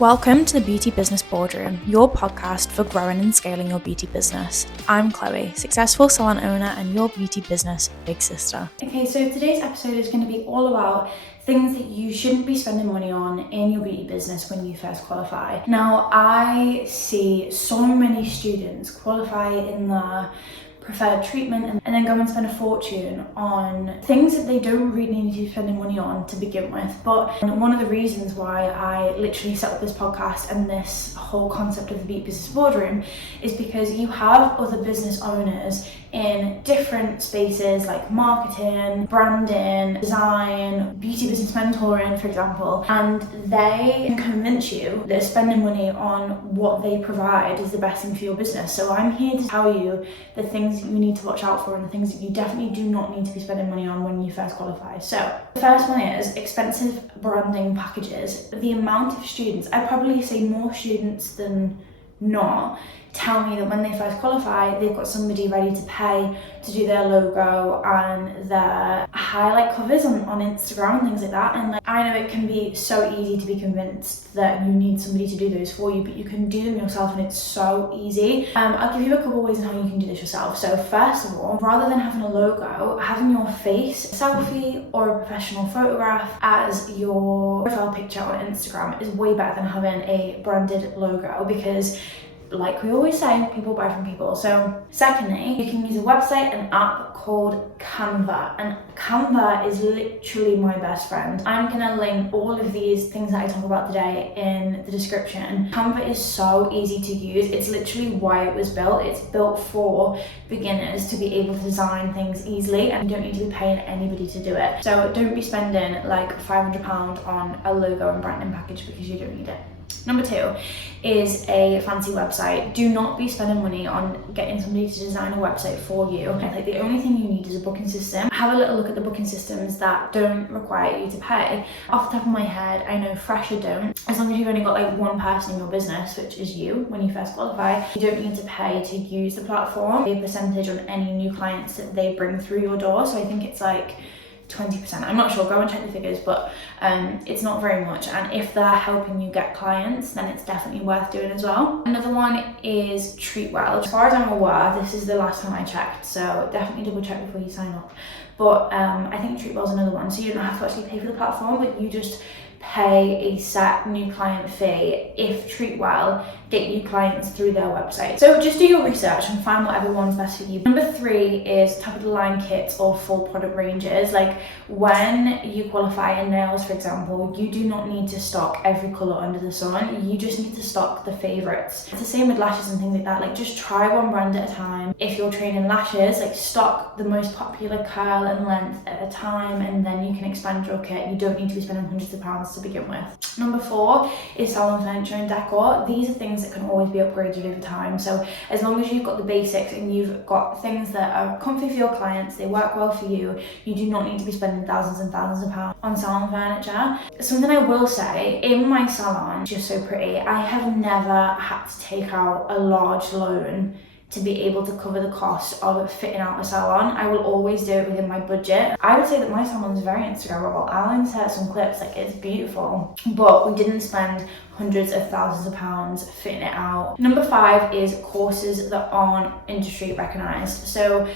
Welcome to the Beauty Business Boardroom, your podcast for growing and scaling your beauty business. I'm Chloe, successful salon owner and your beauty business big sister. Okay, so today's episode is going to be all about things that you shouldn't be spending money on in your beauty business when you first qualify. Now, I see so many students qualify in the preferred treatment and then go and spend a fortune on things that they don't really need to be spending money on to begin with. But one of the reasons why I literally set up this podcast and this whole concept of the Beauty Business Boardroom is because you have other business owners in different spaces like marketing, branding, design, beauty business mentoring, for example, and they can convince you that spending money on what they provide is the best thing for your business. So I'm here to tell you the things that you need to watch out for and the things that you definitely do not need to be spending money on when you first qualify. So the first one is expensive branding packages. The amount of students, I'd probably say more students than not, tell me that when they first qualify, they've got somebody ready to pay to do their logo and their highlight covers on Instagram and things like that. And I know it can be so easy to be convinced that you need somebody to do those for you, but you can do them yourself and it's so easy. I'll give you a couple of ways on how you can do this yourself. So first of all, rather than having a logo, having your face, selfie or a professional photograph as your profile picture on Instagram is way better than having a branded logo, because like we always say, people buy from people. So secondly, you can use a website, an app called Canva, and Canva is literally my best friend. I'm gonna link all of these things that I talk about today in the description. Canva is so easy to use. It's literally why it was built. It's built for beginners to be able to design things easily, and you don't need to be paying anybody to do it. So don't be spending like £500 on a logo and branding package because you don't need it. Number two is a fancy website. Do not be spending money on getting somebody to design a website for you. Like the only thing you need is a booking system. Have a little look at the booking systems that don't require you to pay. Off the top of my head, I know Fresher don't. As long as you've only got like one person in your business, which is you when you first qualify, you don't need to pay to use the platform. A percentage on any new clients that they bring through your door. So I think it's like 20%. I'm not sure, go and check the figures, but it's not very much. And if they're helping you get clients, then it's definitely worth doing as well. Another one is Treatwell. As far as I'm aware, this is the last time I checked, so definitely double check before you sign up. But I think Treatwell's another one. So you don't have to actually pay for the platform, but you just pay a set new client fee if Treatwell get you clients through their website. So just do your research and find whatever one's best for you. Number three is top of the line kits or full product ranges. Like when you qualify in nails, for example, you do not need to stock every color under the sun. You just need to stock the favorites. It's the same with lashes and things like that. Like just try one brand at a time. If you're training lashes, like stock the most popular curl and length at a time, and then you can expand your kit. You don't need to be spending hundreds of pounds to begin with. Number four is salon furniture and decor. These are things that can always be upgraded over time. So as long as you've got the basics and you've got things that are comfy for your clients, they work well for you, you do not need to be spending thousands and thousands of pounds on salon furniture. Something I will say, in my salon, just so pretty, I have never had to take out a large loan to be able to cover the cost of fitting out a salon. I will always do it within my budget. I would say that my salon is very Instagrammable. I'll insert some clips, like it's beautiful, but we didn't spend hundreds of thousands of pounds fitting it out. Number five is courses that aren't industry recognized. So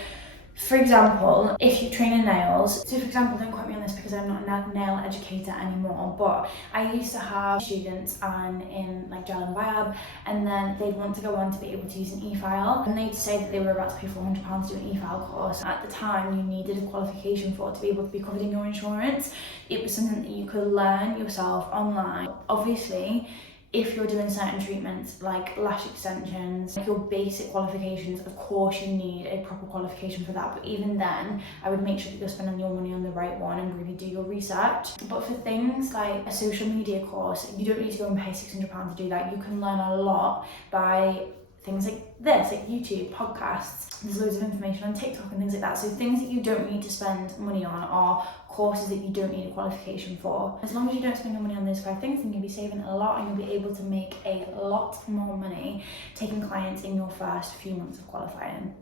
for example, if you train in nails, so for example, don't quote me on this because I'm not a nail educator anymore, but I used to have students in like gel and viab, and then they'd want to go on to be able to use an e-file, and they'd say that they were about to pay £400 to do an e-file course. At the time, you needed a qualification for it to be able to be covered in your insurance. It was something that you could learn yourself online. Obviously, if you're doing certain treatments like lash extensions, like your basic qualifications, of course you need a proper qualification for that. But even then, I would make sure that you're spending your money on the right one and really do your research. But for things like a social media course, you don't need to go and pay £600 to do that. You can learn a lot by things like this, like YouTube, podcasts. There's loads of information on TikTok and things like that. So things that you don't need to spend money on are courses that you don't need a qualification for. As long as you don't spend your money on those five things, then you'll be saving a lot and you'll be able to make a lot more money taking clients in your first few months of qualifying.